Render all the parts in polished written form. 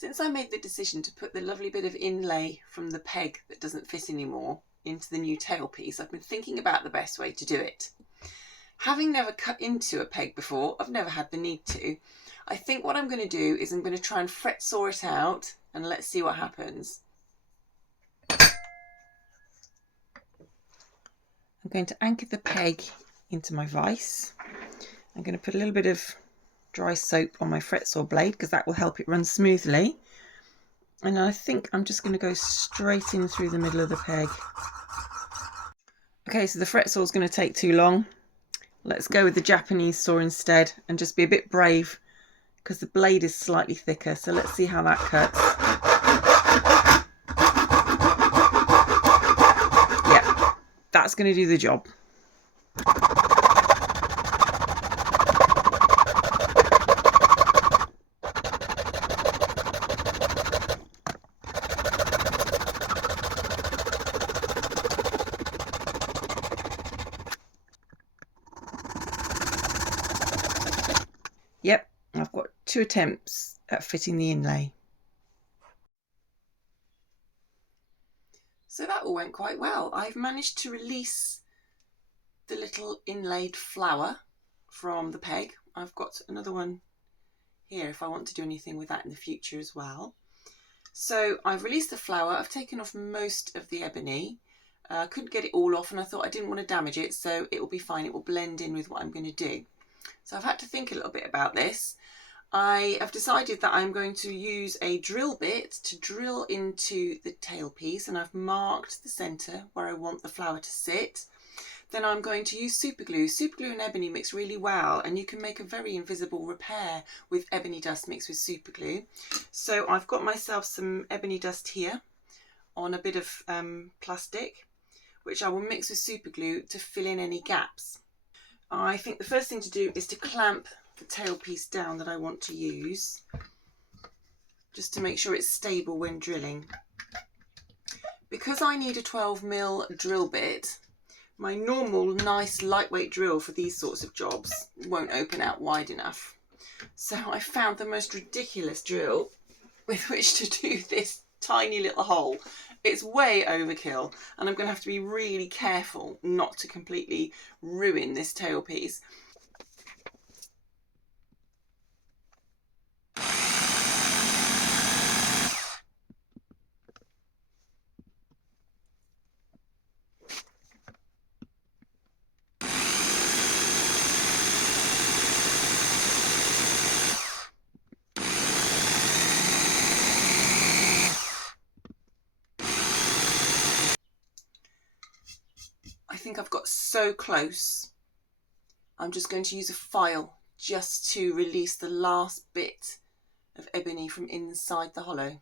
Since I made the decision to put the lovely bit of inlay from the peg that doesn't fit anymore into the new tailpiece, I've been thinking about the best way to do it. Having never cut into a peg before, I've never had the need to. I think what I'm going to do is I'm going to try and fret saw it out, and let's see what happens. I'm going to anchor the peg into my vise. I'm going to put a little bit of dry soap on my fret saw blade because that will help it run smoothly. And I think I'm just going to go straight in through the middle of the peg. Okay, so the fret saw is going to take too long. Let's go with the Japanese saw instead and just be a bit brave because the blade is slightly thicker. So let's see how that cuts. Yeah, that's going to do the job. Yep, I've got 2 attempts at fitting the inlay. So that all went quite well. I've managed to release the little inlaid flower from the peg. I've got another one here if I want to do anything with that in the future as well. So I've released the flower, I've taken off most of the ebony. I couldn't get it all off and I thought I didn't want to damage it, so it will be fine, it will blend in with what I'm going to do. So I've had to think a little bit about this. I have decided that I'm going to use a drill bit to drill into the tailpiece, and I've marked the centre where I want the flower to sit. Then I'm going to use super glue. Super glue and ebony mix really well, and you can make a very invisible repair with ebony dust mixed with super glue. So I've got myself some ebony dust here on a bit of plastic, which I will mix with super glue to fill in any gaps. I think the first thing to do is to clamp the tailpiece down that I want to use, just to make sure it's stable when drilling. Because I need a 12mm drill bit, my normal nice lightweight drill for these sorts of jobs won't open out wide enough. So I found the most ridiculous drill with which to do this tiny little hole. It's way overkill, and I'm going to have to be really careful not to completely ruin this tailpiece. I think I've got so close. I'm just going to use a file just to release the last bit of ebony from inside the hollow.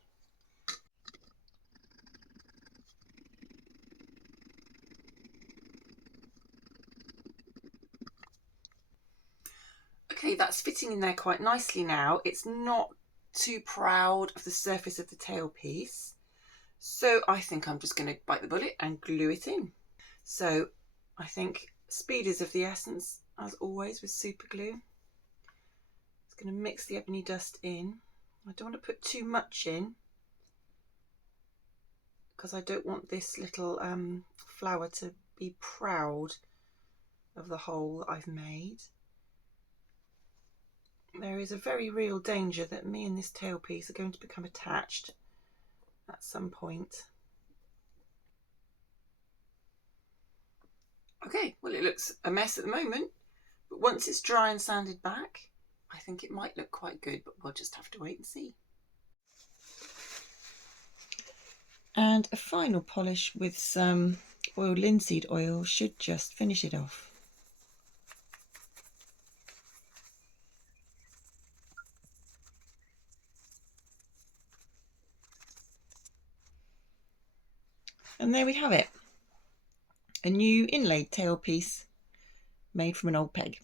Okay, that's fitting in there quite nicely now. It's not too proud of the surface of the tailpiece. So I think I'm just going to bite the bullet and glue it in. So I think speed is of the essence, as always with super glue. It's going to mix the ebony dust in. I don't want to put too much in because I don't want this little flower to be proud of the hole that I've made. There is a very real danger that me and this tailpiece are going to become attached at some point. Okay, well, it looks a mess at the moment, but once it's dry and sanded back, I think it might look quite good, but we'll just have to wait and see. And a final polish with some oiled linseed oil should just finish it off. And there we have it, a new inlaid tailpiece made from an old peg.